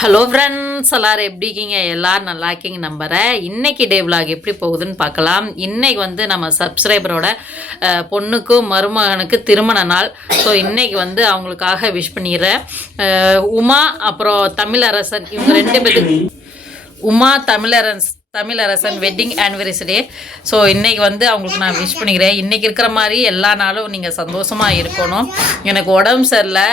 Hello friends எல்லாரும் எப்படி இருக்கீங்க? எல்லோரும் நல்லா இருக்கீங்க நம்புகிறேன் இன்னைக்கு டே விலாக் எப்படி போகுதுன்னு பார்க்கலாம். இன்னைக்கு வந்து நம்ம சப்ஸ்கிரைபரோட பொண்ணுக்கும் மருமகனுக்கு திருமண நாள். ஸோ இன்னைக்கு வந்து அவங்களுக்காக விஷ் பண்ணிடுறேன். உமா அப்புறம் தமிழரசன். இவங்க ரெண்டு பேருக்கு Uma Tamilarasan. Tamilarasan wedding anniversary so இன்றைக்கி வந்து அவங்களுக்கு நான் விஷ் பண்ணிக்கிறேன். இன்றைக்கி இருக்கிற மாதிரி எல்லா நாளும் நீங்கள் சந்தோஷமாக இருக்கணும். எனக்கு உடம்பு சரியில்லை.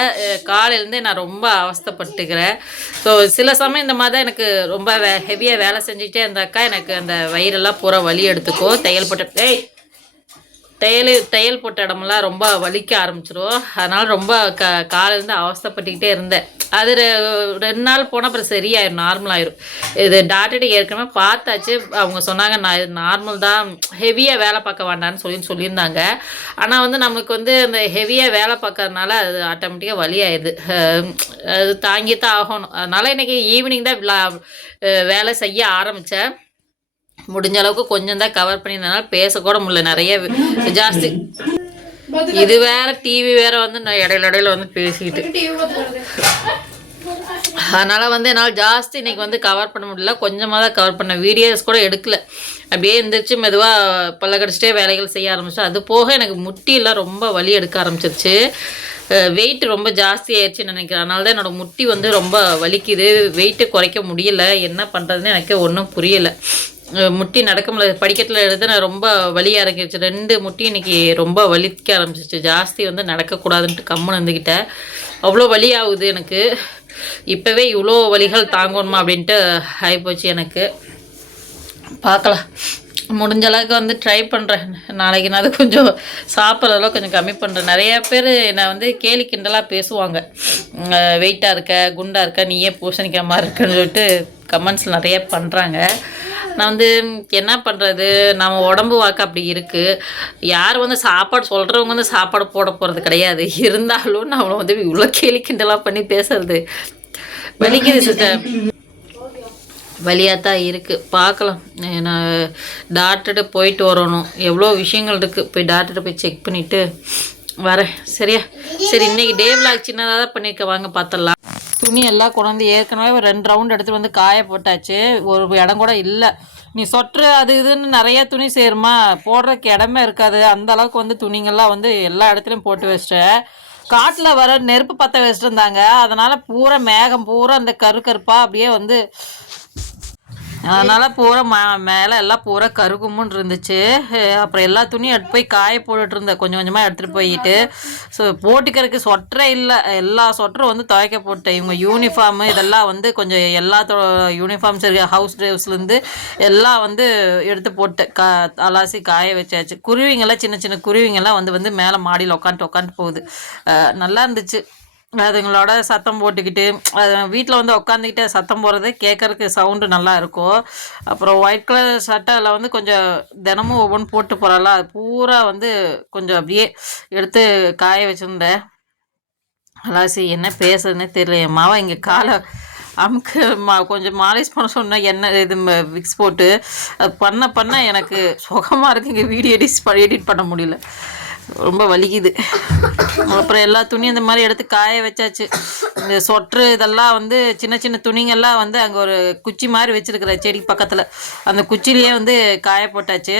காலையிலேருந்தே நான் ரொம்ப அவஸ்தைப்பட்டுக்கிறேன். ஸோ சில சமயம் இந்த மாதிரி தான் எனக்கு ரொம்ப வே ஹெவியாக வேலை செஞ்சுட்டே இருந்தாக்கா எனக்கு அந்த வயிறெல்லாம் பூரா வலி எடுத்துக்கோ தையல் போட்டு ஏய் தையல் தையல் போட்ட இடமெல்லாம் ரொம்ப வலிக்க ஆரம்பிச்சிரும். அதனால் ரொம்ப க காலையிலேருந்து அவஸ்தைப்பட்டுக்கிட்டே இருந்தேன். அது ரெ- ரெண்டு நாள் போனால் அப்புறம் சரியாயிரும் நார்மலாயிரும் இது டாக்டர்கிட்ட ஏற்கனவே பார்த்தாச்சு. அவங்க சொன்னாங்க நான் இது நார்மல் தான். ஹெவியாக வேலை பார்க்க வேண்டாம்னு சொல்லி சொல்லியிருந்தாங்க. ஆனால் வந்து நமக்கு வந்து அந்த ஹெவியாக வேலை பார்க்கறதுனால அது ஆட்டோமேட்டிக்காக வலி அது தாங்கி தான் ஆகணும். அதனால் இன்றைக்கி ஈவினிங் தான் வேலை செய்ய ஆரம்பித்தேன் முடிஞ்ச அளவுக்கு கொஞ்சம் தான் கவர் பண்ணியிருந்தனால பேசக்கூட முடியல. நிறைய ஜாஸ்தி. இது வேற டிவி வேற வந்து நான் இடையில இடையில வந்து பேசிக்கிட்டு. அதனால வந்து என்னால் ஜாஸ்தி இன்னைக்கு வந்து கவர் பண்ண முடியல. கொஞ்சமாக தான் கவர் பண்ண. வீடியோஸ் கூட எடுக்கல. அப்படியே எந்திரிச்சு மெதுவாக பல்ல கடிச்சிட்டே வேலைகள் செய்ய ஆரம்பிச்சேன். அது போக எனக்கு முட்டியெல்லாம் ரொம்ப வலி எடுக்க ஆரம்பிச்சிருச்சு. வெயிட் ரொம்ப ஜாஸ்தி ஆயிடுச்சுன்னு நினைக்கிறேன். அதனால தான் என்னோடய முட்டி வந்து ரொம்ப வலிக்குது. வெயிட்டு குறைக்க முடியல. என்ன பண்ணுறதுன்னு எனக்கு ஒன்றும் புரியலை. முட்டி நடக்க முடியல படிக்கட்டில் எடுத்து நான் ரொம்ப வலி இறங்கிடுச்சு ரெண்டு முட்டி இன்றைக்கி ரொம்ப வலிக்க ஆரம்பிச்சிச்சு ஜாஸ்தி வந்து நடக்கக்கூடாதுன்ட்டு கம்முன்னு இருந்துக்கிட்டேன் அவ்வளோ வலி ஆகுது எனக்கு. இப்போவே இவ்வளோ வலிகள் தாங்கணுமா அப்படின்ட்டு ஆகிப்போச்சு எனக்கு. பார்க்கலாம். முடிஞ்ச அளவுக்கு வந்து ட்ரை பண்ணுறேன் நாளைக்கு நான் அது கொஞ்சம் சாப்பிட்றதெல்லாம் கொஞ்சம் கம்மி பண்ணுறேன் நிறையா பேர் என்னை வந்து கேலி கிண்டலாக பேசுவாங்க. வெயிட்டாக இருக்க குண்டாக இருக்க நீயே ஏன் மாதிரி இருக்கன்னு சொல்லிட்டு கமெண்ட்ஸ் நிறைய பண்ணுறாங்க நான் வந்து என்ன பண்ணுறது நம்ம உடம்பு வாக்கு அப்படி இருக்குது யார் வந்து சாப்பாடு சொல்கிறவங்க வந்து சாப்பாடு போட போகிறது கிடையாது. இருந்தாலும் நம்மளை வந்து இவ்வளோ கேலி கிண்டலாக பண்ணி பேசுறது. வலிக்குது சிஸ்டர் வழியாக தான் இருக்குது பார்க்கலாம். நான் டாக்டர்கிட்ட போயிட்டு வரணும். எவ்வளோ விஷயங்கள் இருக்குது போய் டாக்டர்கிட்ட போய் செக் பண்ணிவிட்டு வரேன். சரியா? சரி இன்றைக்கி டே விளாக் சின்னதாக தான் பண்ணியிருக்க வாங்க பார்த்துடலாம். துணி எல்லாம் கொண்டாந்து ஏற்கனவே ஒரு ரெண்டு ரவுண்ட் எடுத்துகிட்டு வந்து காய போட்டாச்சு. ஒரு இடம் கூட இல்லை. நீ சொட்ரு அது இதுன்னு நிறையா துணி சேருமா? போடுறதுக்கு இடமே இருக்காது. அந்த அளவுக்கு வந்து துணிங்கள்லாம் வந்து எல்லா இடத்துலையும் போட்டு வச்சிட்டேன். காட்டில் வர நெருப்பு பற்ற வச்சுட்டு இருந்தாங்க. அதனால் பூரா மேகம் பூரா அந்த கரு கருப்பாக அப்படியே வந்து அதனால பூரா மா மேலே எல்லாம் பூரா கருகுமுன்னு இருந்துச்சு. அப்புறம் எல்லா துணியும் எடுத்து போய் காய போட்டுட்டு இருந்தேன். கொஞ்சம் கொஞ்சமாக எடுத்துகிட்டு போயிட்டு. ஸோ போட்டுக்கிறதுக்கு சொட்டரே இல்லை. எல்லா சொட்டரும் வந்து துவைக்க போட்டேன். இவங்க யூனிஃபார்மு இதெல்லாம் வந்து கொஞ்சம் எல்லா யூனிஃபார்ம்ஸ் இருக்க. ஹவுஸ் ட்ரைவ்ஸ்லேருந்து எல்லாம் வந்து எடுத்து போட்டேன். கா அலாசி காய வச்சாச்சு. குருவிங்கெல்லாம் சின்ன சின்ன குருவிங்கெல்லாம் வந்து வந்து மேலே மாடியில் உட்காந்துட்டு உட்காந்துட்டு போகுது. நல்லா இருந்துச்சு. அதுங்களோட சத்தம் போட்டுக்கிட்டு வீட்டில் வந்து உட்காந்துக்கிட்டே சத்தம் போடுறது கேட்குறதுக்கு சவுண்டு நல்லா இருக்கும் அப்புறம் ஒயிட் கலர் சட்டையில் வந்து கொஞ்சம் தினமும் ஒவ்வொன்று போட்டு போகிறால அது பூரா வந்து கொஞ்சம் அப்படியே எடுத்து காய வச்சுருந்தேன். அலாசி என்ன பேசுறதுன்னே தெரியல. என் இங்கே காலை அமுக்கு மா கொஞ்சம் மாலிஷ் பண்ண சொன்னால் என்ன இது விக்ஸ் போட்டு அது பண்ண பண்ண எனக்கு சுகமாக இருக்குது இங்கே வீடியோ எடிட் எடிட் பண்ண முடியல. ரொம்ப வலிக்குது. அப்புறம் எல்லா துணியும் இந்த மாதிரி எடுத்து காய வச்சாச்சு. இந்த சொட்ரு இதெல்லாம் வந்து சின்ன சின்ன துணிங்கெல்லாம் வந்து அங்கே ஒரு குச்சி மாதிரி வச்சிருக்கிற செடி பக்கத்தில். அந்த குச்சிலேயே வந்து காய போட்டாச்சு.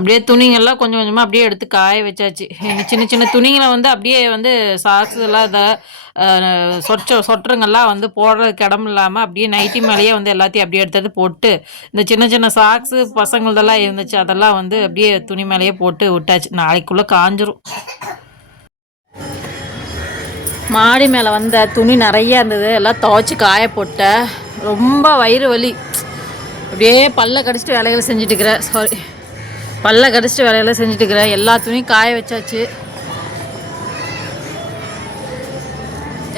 அப்படியே துணிங்கெல்லாம் கொஞ்சம் கொஞ்சமாக அப்படியே எடுத்து காய வச்சாச்சு. இந்த சின்ன சின்ன துணிங்களை வந்து அப்படியே வந்து சாக்ஸ் எல்லாம் இதை சொற்ற சொட்டுருங்கெல்லாம் வந்து போடுறதுக்கு இடம் இல்லாமல் அப்படியே நைட்டி மேலேயே வந்து எல்லாத்தையும் அப்படியே எடுத்து போட்டு இந்த சின்ன சின்ன சாக்ஸு பசங்களதெல்லாம் இருந்துச்சு அதெல்லாம் வந்து அப்படியே துணி மேலேயே போட்டு விட்டாச்சு. நாளைக்குள்ளே காஞ்சிரும். மாடி மேலே வந்த துணி நிறைய இருந்தது. எல்லாம் துவைச்சி காய போட்டேன் ரொம்ப வயிறு வலி. அப்படியே பல்ல கடிச்சிட்டு வேலைகளை செஞ்சுட்டு இருக்கிறேன் சாரி பல்ல கடிச்சிட்டு வேலையெல்லாம் செஞ்சுட்டு இருக்கிறேன் எல்லா துணியும் காய வச்சாச்சு.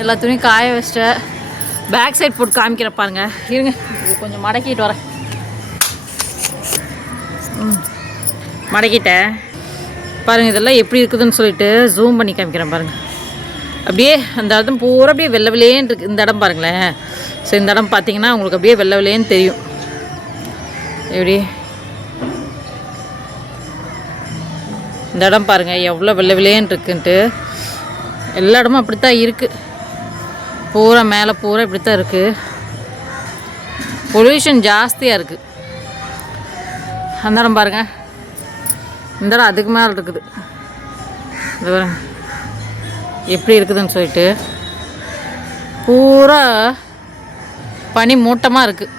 எல்லா துணியும் காய வச்சிட்டேன் பேக் சைட் போட்டு காமிக்கிற பாருங்க. இருங்க இது கொஞ்சம் மடக்கிட்டு வரேன். ம் மடக்கிட்டேன். பாருங்கள் இதெல்லாம் எப்படி இருக்குதுன்னு சொல்லிட்டு ஜூம் பண்ணி காமிக்கிறேன் பாருங்கள் அப்படியே அந்த இடம் பூரா அப்படியே வெள்ளை வெள்ளையேன்னு இருக்குது இந்த இடம் பாருங்களேன். ஸோ இந்த இடம் பார்த்தீங்கன்னா உங்களுக்கு அப்படியே வெள்ளை வெள்ளையேன்னு தெரியும். எப்படி? இந்த இடம் பாருங்கள் எவ்வளோ வெள்ளை விலையன்னு இருக்குன்ட்டு. எல்லா இடமும் அப்படி தான் இருக்குது பூரா மேலே பூரா இப்படி தான் இருக்குது பொல்யூஷன் ஜாஸ்தியாக இருக்குது அந்த இடம் பாருங்கள் இந்த இடம் அதுக்கு மேலே இருக்குது. இது எப்படி இருக்குதுன்னு சொல்லிட்டு. பூரா பனி மூட்டமாக இருக்குது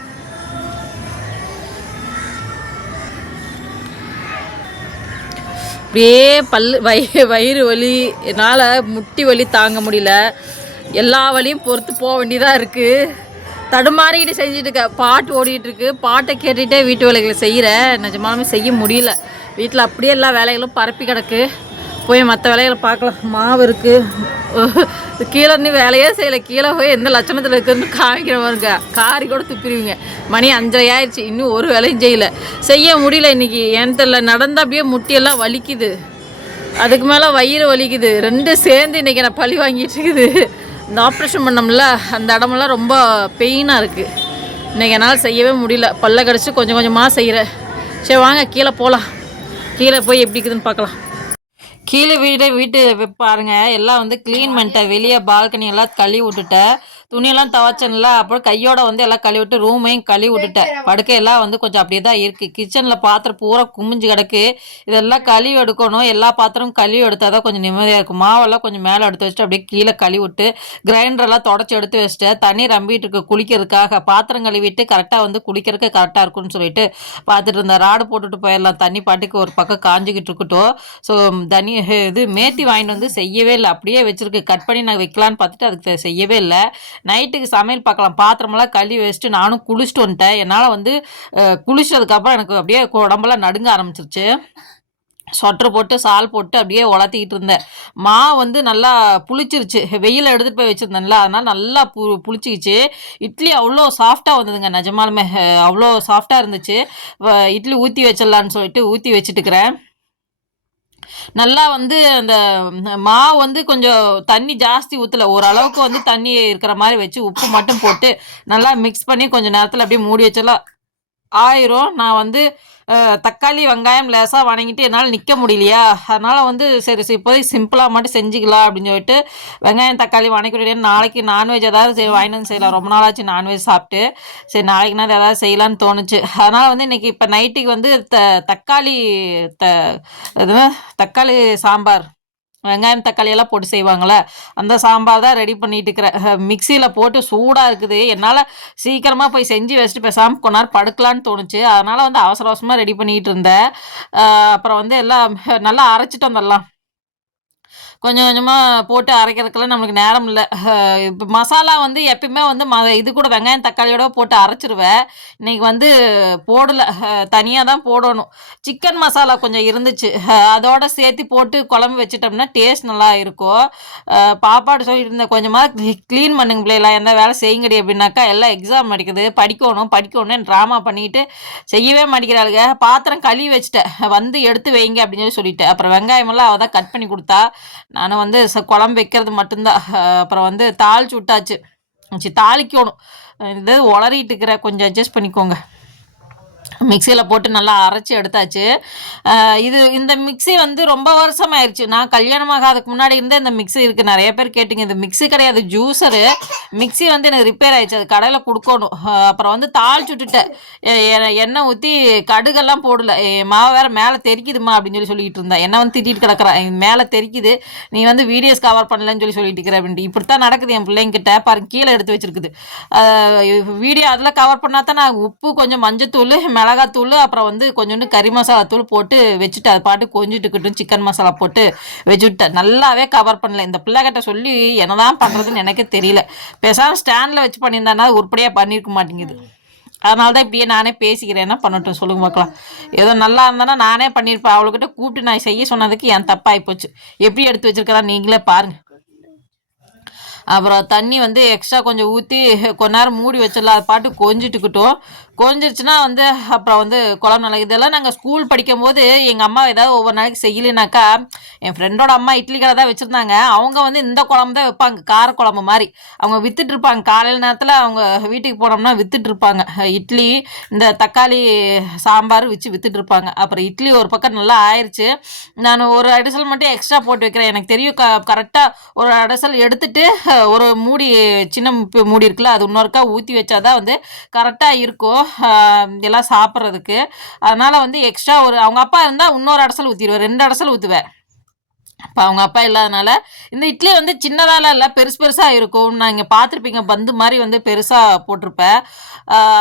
அப்படியே பல்லு வயிறு வயிறு வலி என்னால் முட்டி வலி தாங்க முடியல. எல்லா வலியும் பொறுத்து போக வேண்டியதாக இருக்குது தடுமாறிக்கிட்டு செஞ்சுட்டு இருக்க பாட்டு ஓடிட்டு பாட்டை கேட்டுகிட்டே வீட்டு வேலைகளை செய்கிறேன் நிஜமாலுமே செய்ய முடியல. வீட்டில் அப்படியே எல்லா வேலைகளும் பரப்பி கிடக்கு. போய் மற்ற வேலைகளை பார்க்கலாம். மாவு இருக்குது கீழே இருந்து வேலையே செய்யலை. கீழே போய் எந்த லட்சணத்தில் இருக்குதுன்னு காமிக்கிற பாருங்க. காரி கூட துப்பிடுவீங்க. மணி அஞ்சரை ஆயிடுச்சு. இன்னும் ஒரு வேலையும் செய்யல. செய்ய முடியல இன்னைக்கு. ஏன்னு தெரியல. நடந்த அப்படியே முட்டியெல்லாம் வலிக்குது. அதுக்கு மேலே வயிறு வலிக்குது. ரெண்டும் சேர்ந்து இன்றைக்கி நான் பழி வாங்கிட்டு இருக்குது. இந்த ஆப்ரேஷன் பண்ணோம்ல அந்த இடமெல்லாம் ரொம்ப பெயினாக இருக்குது இன்றைக்கி என்னால் செய்யவே முடியல. பல்ல கடிச்சு கொஞ்சம் கொஞ்சமாக செய்கிறேன் சரி வாங்க. கீழே போகலாம் கீழே போய் எப்படி இருக்குதுன்னு பார்க்கலாம். கீழே வீடு வீட்டு பாருங்க. எல்லாம் வந்து க்ளீன் பண்ணிட்டேன். வெளியே பால்கனி எல்லாம் கழுவி விட்டுட்டேன். துணியெல்லாம் துவைச்சேன்ல அப்புறம் கையோட வந்து எல்லாம் கழுவி விட்டு ரூமையும் கழுவி விட்டுட்டேன் படுக்கையெல்லாம் வந்து கொஞ்சம் அப்படியே தான் இருக்குது கிச்சனில் பாத்திரம் பூரா குமிஞ்சு கிடக்கு. இதெல்லாம் கழுவி எடுக்கணும். எல்லா பாத்திரமும் கழுவி எடுத்தால் தான் கொஞ்சம் நிம்மதியாக இருக்கும். மாவெல்லாம் கொஞ்சம் மேலே எடுத்து வச்சுட்டு அப்படியே கீழே கழுவி விட்டு கிரைண்டரெல்லாம் தொடச்சி எடுத்து வச்சுட்டு தண்ணி ரம்பிட்டு இருக்கு குளிக்கிறதுக்காக. பாத்திரம் கழுவிட்டு கரெக்டாக வந்து குளிக்கிறதுக்கு கரெக்டாக இருக்கும்னு சொல்லிட்டு பார்த்துட்டு இருந்தேன். ராடு போட்டுட்டு போயிடலாம். தண்ணி பாட்டுக்கு ஒரு பக்கம் காஞ்சிக்கிட்டு இருக்கட்டும். ஸோ தண்ணி இது மேத்தி வாங்கிட்டு வந்து செய்யவே இல்லை. அப்படியே வச்சிருக்கு. கட் பண்ணி நான் வைக்கலான்னு பார்த்துட்டு அதுக்கு செய்யவே இல்லை. நைட்டுக்கு சமையல் பார்க்கலாம். பாத்திரமெல்லாம் கழுவி வச்சுட்டு நானும் குளிச்சுட்டு வந்துட்டேன். என்னால் வந்து குளிச்சதுக்கப்புறம் எனக்கு அப்படியே உடம்பெல்லாம் நடுங்க ஆரம்பிச்சிருச்சு. சொட்டர் போட்டு சால் போட்டு அப்படியே உலர்த்திக்கிட்டு இருந்தேன். மா வந்து நல்லா புளிச்சிருச்சு. வெயில் எடுத்துகிட்டு போய் வச்சுருந்தேன்ல. அதனால் நல்லா பு புளிச்சிக்கிச்சு. இட்லி அவ்வளோ சாஃப்டாக வந்ததுங்க நிஜமாலுமே. அவ்வளோ சாஃப்டாக இருந்துச்சு. இட்லி ஊற்றி வச்சிடலான்னு சொல்லிட்டு ஊற்றி வச்சுட்டுக்கிறேன் நல்லா வந்து அந்த மாவு வந்து கொஞ்சம் தண்ணி ஜாஸ்தி ஊற்றல ஓரளவுக்கு வந்து தண்ணி இருக்கிற மாதிரி வச்சு உப்பு மட்டும் போட்டு நல்லா மிக்ஸ் பண்ணி கொஞ்சம் நேரத்தில் அப்படியே மூடி வச்சலாம் ஆயிரும். நான் வந்து தக்காளி வெங்காயம் லேசாக வணங்கிட்டு என்னால் நிற்க முடியலையா? அதனால் வந்து சரி சரி இப்போதைக்கு சிம்பிளாக மட்டும் செஞ்சுக்கலாம் அப்படின்னு சொல்லிட்டு வெங்காயம் தக்காளி வணக்கிட்டு நாளைக்கு நான்வெஜ் ஏதாவது செய் வாங்கிட்டு வந்து செய்யலாம். ரொம்ப நாளாச்சு நான்வெஜ் சாப்பிட்டு. சரி நாளைக்கு நான் ஏதாவது செய்யலான்னு தோணுச்சு. அதனால் வந்து இன்றைக்கி இப்போ நைட்டுக்கு வந்து த தக்காளி த தக்காளி சாம்பார். வெங்காயம் தக்காளியெல்லாம் போட்டு செய்வாங்களே அந்த சாம்பார் தான் ரெடி பண்ணிட்டு இருக்கிறேன் மிக்சியில் போட்டு சூடாக இருக்குது. என்னால் சீக்கிரமாக போய் செஞ்சு வச்சுட்டு பேசாமல் கொஞ்ச நேரம் படுக்கலான்னு தோணுச்சு. அதனால் வந்து அவசர அவசரமாக ரெடி பண்ணிகிட்டு இருந்தேன். அப்புறம் வந்து எல்லாம் நல்லா அரைச்சிட்டு வந்துடலாம் கொஞ்சம் கொஞ்சமாக போட்டு அரைக்கிறதுக்கெல்லாம் நம்மளுக்கு நேரம் இல்லை. இப்போ மசாலா வந்து எப்பயுமே வந்து ம இது கூட வெங்காயம் தக்காளியோட போட்டு அரைச்சிருவேன் இன்னைக்கு வந்து போடலை. தனியாக தான் போடணும். சிக்கன் மசாலா கொஞ்சம் இருந்துச்சு. அதோட சேர்த்து போட்டு குழம்பு வச்சிட்டோம்னா டேஸ்ட் நல்லா இருக்கும். பாப்பாட்டு சொல்லிட்டு இருந்தேன் கொஞ்சமாக க்ளீன் பண்ணுங்க பிள்ளைலாம் எந்த வேலை செய்யுங்கடி அப்படின்னாக்கா எல்லாம் எக்ஸாம் அடிக்குது. படிக்கணும் படிக்கணும்னு ட்ராமா பண்ணிட்டு செய்யவே மாட்டேங்கிறாளுங்க பாத்திரம் கழுவி வச்சுட்டேன். வந்து எடுத்து வைங்க அப்படின்னு சொல்லி சொல்லிட்டேன். அப்புறம் வெங்காயமெல்லாம் அவள் தான் கட் பண்ணி கொடுத்தா. நான் வந்து ச குழம்பு வைக்கிறது மட்டும்தான். அப்புறம் வந்து தாளிச்சு விட்டாச்சு. சரி தாளிக்கணும். இது உளறிட்டு இருக்கிற கொஞ்சம் அட்ஜஸ்ட் பண்ணிக்கோங்க. மிக்சியில் போட்டு நல்லா அரைச்சி எடுத்தாச்சு. இது இந்த மிக்ஸி வந்து ரொம்ப வருஷம் ஆயிடுச்சு நான் கல்யாணம் ஆகாததுக்கு முன்னாடி இருந்தே இந்த மிக்ஸி இருக்குது நிறைய பேர் கேட்டிங்க இது மிக்ஸி கிடையாது ஜூஸரு. மிக்ஸி வந்து எனக்கு ரிப்பேர் ஆயிடுச்சு. அது கடையில் கொடுக்கணும். அப்புறம் வந்து தாள் விட்டுட்டேன் எண்ணெய் ஊற்றி கடுகெல்லாம் போடல. என் மாவு வேற மேலே தெரிக்குதுமா அப்படின்னு சொல்லி சொல்லிட்டு இருந்தேன் என்ன வந்து திட்டிட்டு கிடக்குறேன் மேலே தெரிக்குது. நீ வந்து வீடியோஸ் கவர் பண்ணலன்னு சொல்லி சொல்லிட்டு இருக்கிற அப்படின்ட்டு. இப்படித்தான் நடக்குது என் பிள்ளைங்கிட்ட. பாருங்க கீழே எடுத்து வச்சிருக்குது. வீடியோ அதில் கவர் பண்ணால் தான் நான் உப்பு கொஞ்சம் மஞ்சத்தூள் மிளகாத்தூள் அப்புறம் வந்து கொஞ்சோண்டு கறி மசாலா தூள் போட்டு வச்சுட்டு அது பாட்டு கொஞ்சிட்டுக்கிட்டும் சிக்கன் மசாலா போட்டு வச்சுட்டேன் நல்லாவே கவர் பண்ணல. இந்த பிள்ளைகிட்ட சொல்லி என்னதான் பண்ணுறதுன்னு எனக்கு தெரியல. பேசாமல் ஸ்டாண்டில் வச்சு பண்ணியிருந்தானா உருப்படியாக பண்ணியிருக்க மாட்டேங்குது. அதனால தான் இப்படியே நானே பேசிக்கிறேன். என்ன பண்ணட்டும் சொல்லுங்க பார்க்கலாம். ஏதோ நல்லா இருந்தேன்னா நானே பண்ணியிருப்பேன். அவளுக்கிட்ட கூப்பிட்டு நான் செய்ய சொன்னதுக்கு என் தப்பாகி போச்சு. எப்படி எடுத்து வச்சிருக்கா நீங்களே பாருங்கள் அப்புறம் தண்ணி வந்து எக்ஸ்ட்ரா கொஞ்சம் ஊற்றி கொஞ்ச நேரம் மூடி வச்சிடலாம். அது பாட்டு கொஞ்சிட்டுக்கிட்டோம் குறைஞ்சிருச்சுன்னா வந்து அப்புறம் வந்து குழம்பு நல்லா இதெல்லாம் நாங்கள் ஸ்கூல் படிக்கும் போது எங்கள் அம்மா ஏதாவது ஒவ்வொரு நாளைக்கு செய்யலைனாக்கா என் ஃப்ரெண்டோட அம்மா இட்லி கடை தான் வச்சுருந்தாங்க. அவங்க வந்து இந்த குழம்பு தான் வைப்பாங்க கார குழம்பு மாதிரி. அவங்க வித்துட்டு இருப்பாங்க. காலையில் நேரத்தில் அவங்க வீட்டுக்கு போனோம்னா வித்துட்டு இருப்பாங்க. இட்லி இந்த தக்காளி சாம்பார் வச்சு வித்துட்டு இருப்பாங்க. அப்புறம் இட்லி ஒரு பக்கம் நல்லா ஆயிடுச்சு நான் ஒரு அடிசல் மட்டும் எக்ஸ்ட்ரா போட்டு வைக்கிறேன். எனக்கு தெரியும் க கரெக்டாக ஒரு அடிசல் எடுத்துட்டு ஒரு மூடி சின்ன மூடி இருக்குல்ல அது இன்னொருக்கா ஊற்றி வச்சாதான் வந்து கரெக்டாக இருக்கும். எல்லாம் சாப்பிட்றதுக்கு. அதனால் வந்து எக்ஸ்ட்ரா ஒரு அவங்க அப்பா இருந்தால் இன்னொரு அடசல் ஊற்றிடுவேன் ரெண்டு அடசல் ஊற்றுவேன் இப்போ அவங்க அப்பா இல்லாதனால இந்த இட்லி வந்து சின்னதாலாம் இல்லை பெருசு பெருசாக இருக்கும். நான் இங்கே பார்த்துருப்பீங்க பந்து மாதிரி வந்து பெருசாக போட்டிருப்பேன்.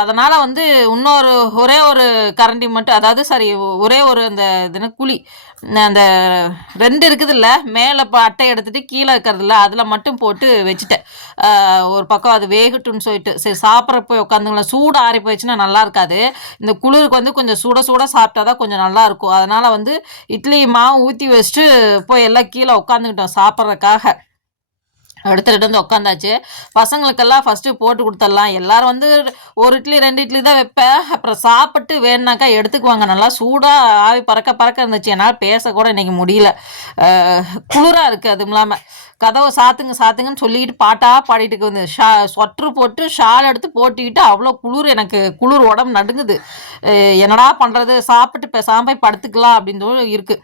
அதனால் வந்து இன்னொரு ஒரே ஒரு கரண்டி மட்டும் அதாவது சரி ஒரே ஒரு அந்த இதுன்னு குழி. அந்த ரெண்டு இருக்குதுல்ல மேலே இப்போ அட்டை எடுத்துட்டு கீழே இருக்கிறதுல அதில் மட்டும் போட்டு வச்சுட்டேன். ஒரு பக்கம் அது வேகட்டும்னு சொல்லிட்டு. சரி சாப்பிட்ற போய் உட்காந்துங்களேன். சூடு ஆறி போயிடுச்சுன்னா நல்லா இருக்காது. இந்த குளிருக்கு வந்து கொஞ்சம் சூட சூட சாப்பிட்டா தான் கொஞ்சம் நல்லா இருக்கும். அதனால் வந்து இட்லி மாவு ஊற்றி வச்சுட்டு போய் எல்லாம் கீழே உட்காந்துக்கிட்டோம் சாப்பிட்றதுக்காக. எடுத்துகிட்டு வந்து உட்காந்தாச்சு பசங்களுக்கெல்லாம் ஃபஸ்ட்டு போட்டு கொடுத்துடலாம். எல்லாரும் வந்து ஒரு இட்லி ரெண்டு இட்லி தான் வைப்பேன். அப்புறம் சாப்பிட்டு வேணுனாக்கா எடுத்துக்குவாங்க. நல்லா சூடாக ஆவி பறக்க பறக்க இருந்துச்சு. என்னால் பேசக்கூட இன்னைக்கு முடியல. குளிராக இருக்குது அதுவும் இல்லாமல் கதவை சாத்துங்க சாத்துங்கன்னு சொல்லிக்கிட்டு பாட்டாக பாடிட்டு வந்து ஷா சொட்ரு போட்டு ஷால் எடுத்து போட்டுக்கிட்டு அவ்வளோ குளிர் எனக்கு. குளிர் உடம்பு நடுங்குது. என்னடா பண்ணுறது சாப்பிட்டு பேசாமல் படுத்துக்கலாம் அப்படின்னு இருக்குது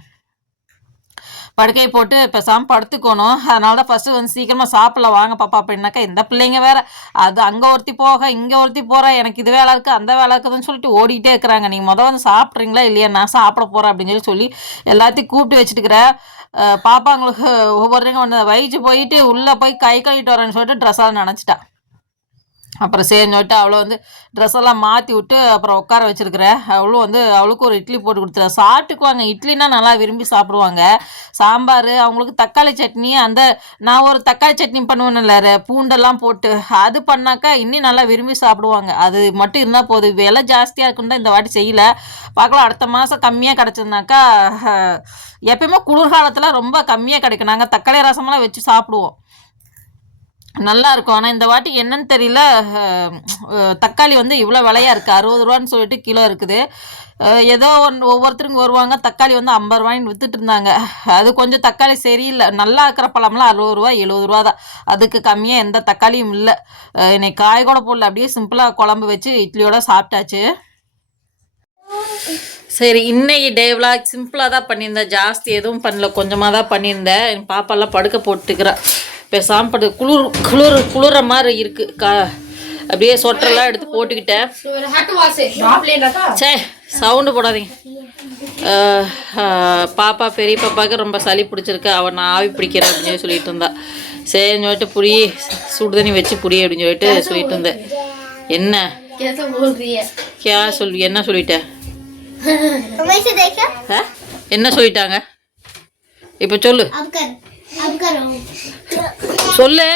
படுக்கை போட்டு பேசாமல் படுத்துக்கணும். அதனால தான் ஃபஸ்ட்டு வந்து சீக்கிரமாக சாப்பிடல வாங்க பாப்பா அப்படின்னாக்கா இந்த பிள்ளைங்க வேற. அது அங்கே ஒருத்தி போக இங்கே ஒருத்தி போகிறேன் எனக்கு இது வேலை இருக்குது அந்த வேலை இருக்குதுன்னு சொல்லிட்டு ஓடிட்டே இருக்கிறாங்க. நீங்கள் முதல் வந்து சாப்பிட்றீங்களா இல்லையா நான் சாப்பிட போகிறேன் அப்படின்னு சொல்லி சொல்லி எல்லாத்தையும் கூப்பிட்டு வச்சுட்டுக்கிறேன் பாப்பாங்களுக்கு ஒவ்வொருத்தங்க ஒன்று வயிற்று போயிட்டு உள்ளே போய் கை கழுவிட்டு வரேன்னு சொல்லிட்டு ட்ரெஸ்ஸாக நினச்சிட்டா. அப்புறம் சரின்னு சொல்லிட்டு அவளை வந்து ட்ரெஸ் எல்லாம் மாற்றி விட்டு அப்புறம் உட்கார வச்சிருக்கிறேன் அவளும் வந்து அவளுக்கு ஒரு இட்லி போட்டு கொடுத்துருவேன் சாப்பிட்டுக்குவாங்க. இட்லினா நல்லா விரும்பி சாப்பிடுவாங்க. சாம்பார் அவங்களுக்கு தக்காளி சட்னி அந்த நான் ஒரு தக்காளி சட்னி பண்ணுவேன்ல பூண்டெல்லாம் போட்டு அது பண்ணாக்கா இன்னும் நல்லா விரும்பி சாப்பிடுவாங்க. அது மட்டும் இருந்தால் போதும். விலை ஜாஸ்தியாக இருக்குன்னு தான் இந்த வாட்டி செய்யலை. பார்க்கலாம். அடுத்த மாதம் கம்மியாக கிடச்சிருந்தாக்கா எப்பயுமே குளிர்காலத்தில் ரொம்ப கம்மியாக கிடைக்கும். நாங்கள் தக்காளி ரசமெல்லாம் வச்சு சாப்பிடுவோம். நல்லா இருக்கும் ஆனால் இந்த வாட்டி என்னன்னு தெரியல. தக்காளி வந்து இவ்வளோ விலையா இருக்குது அறுபது ரூபான்னு சொல்லிட்டு கிலோ இருக்குது. ஏதோ ஒன்று ஒவ்வொருத்தருங்க வருவாங்க. தக்காளி வந்து ஐம்பது ரூபாய்ன்னு வித்துட்டு இருந்தாங்க. அது கொஞ்சம் தக்காளி சரியில்லை. நல்லா இருக்கிற பழம்லாம் அறுபது ரூபா எழுபது ரூபா தான். அதுக்கு கம்மியாக எந்த தக்காளியும் இல்லை. அஹ், இன்னைக்கு காய் கூட போடல. அப்படியே சிம்பிளாக குழம்பு வச்சு இட்லியோட சாப்பிட்டாச்சு. சரி இன்னைக்கு டே விளாக் சிம்பிளாக தான் பண்ணியிருந்தேன். ஜாஸ்தி எதுவும் பண்ணல. கொஞ்சமாக தான் பண்ணியிருந்தேன். என் பாப்பாலாம் படுக்க போட்டுக்கிறேன் இப்போ படுத்து குளிர் குளிர் குளிர மாதிரி இருக்குது கா அப்படியே சொட்டரெல்லாம் எடுத்து போட்டுக்கிட்டேன். சே சவுண்டு போடாதீங்க. பாப்பா பெரிய பாப்பாவுக்கு ரொம்ப சளி பிடிச்சிருக்கு. அவன் நான் ஆவி பிடிக்கிறேன் அப்படின்னு சொல்லி சொல்லிட்டு இருந்தா. சரின்னு சொல்லிட்டு புரி சுடு தண்ணி வச்சு புரிய அப்படின்னு சொல்லிட்டு சொல்லிட்டு இருந்தேன். என்ன? கே சொல் என்ன சொல்லிட்டேன் என்ன சொல்லிட்டாங்க? இப்போ சொல்லு. சொல்லு.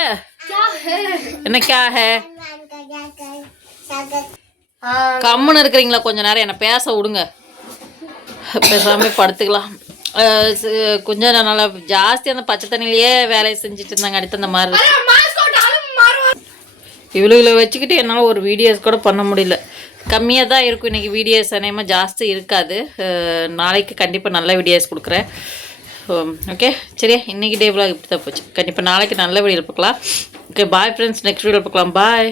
என்ன கேஹ கம்முன்னு இருக்கிறீங்களா கொஞ்ச நேரம்? என்னை பேச விடுங்க. பேசாமே படுத்துக்கலாம். கொஞ்சம் நல்லா ஜாஸ்தி அந்த பச்சை தண்ணியிலேயே வேலையை செஞ்சுட்டு இருந்தாங்க. அடுத்து அந்த மாதிரி இவ்வளோ வச்சுக்கிட்டு என்னால் ஒரு வீடியோஸ் கூட பண்ண முடியல. கம்மியாக தான் இருக்கும். இன்றைக்கி வீடியோஸ் அநேகமாக ஜாஸ்தி இருக்காது. நாளைக்கு கண்டிப்பாக நல்ல வீடியோஸ் கொடுக்குறேன். Um, ஓகே சரியா? இன்றைக்கி டே விலாக் இப்படி தான் போச்சு. கண்டிப்பாக நாளைக்கு நல்ல வீடியோ பார்க்கலாம். Okay bye friends next video பார்க்கலாம். பாய்